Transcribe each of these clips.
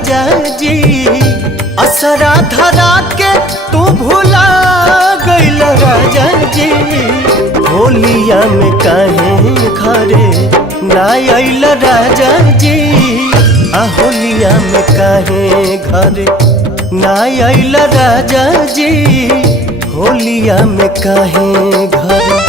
राजा जी। असरा धरा के तू भुला गइल राजा जी। होलिया में काहे घरे ना आइल राजा जी। होलिया में काहे घरे ना आइल राजा जी। होलिया में काहे घरे।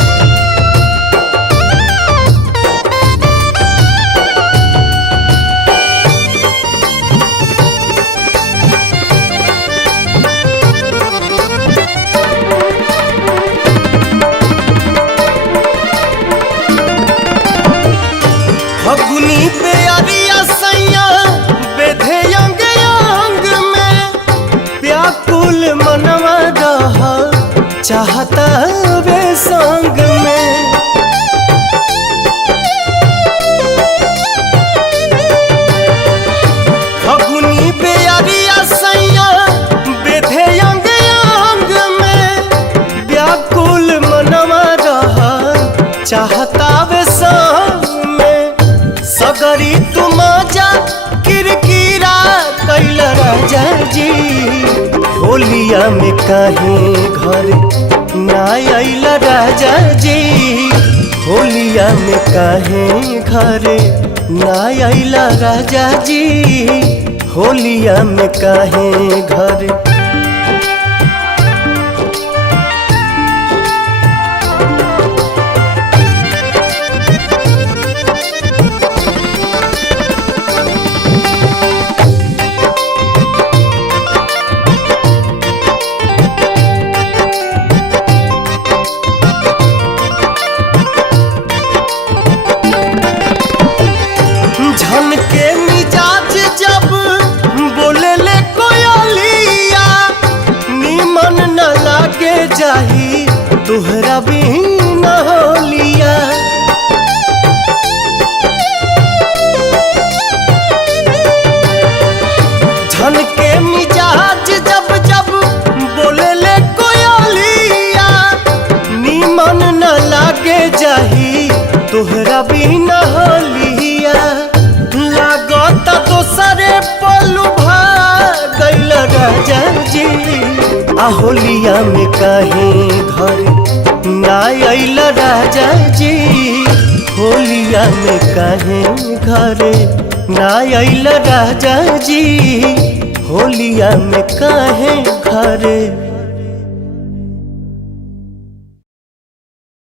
फगुनी प्यारिया सैया बेधे अंग अंग में। व्याकुल मनवा रहा चाहता वे संग में। फगुनी प्यारिया सैया बेधे अंग अंग में। व्याकुल मनवा रहा चाहता वे संग में। सगरी तुम जा किरकिरा कैल राजा जी। होलिया में काहे घर ना आइल राजा जी। होलिया में काहे घर ना आइल राजा जी। होलिया में काहे घर। झन के मिजाज जब बोले ले कोयलिया। निमन न लागे जाही तुहरा बिन होलिया। झन के मिजाज जब जब बोले ले कोयलिया। निमन न लागे जाही तुहरा बिन होलिया। लागत दोसरे पलू गइल राजा जी। होलिया में काहे घर ना आइल राजा जी। होलिया में काहे घर ना आइल राजा जी। होलिया में काहे घर।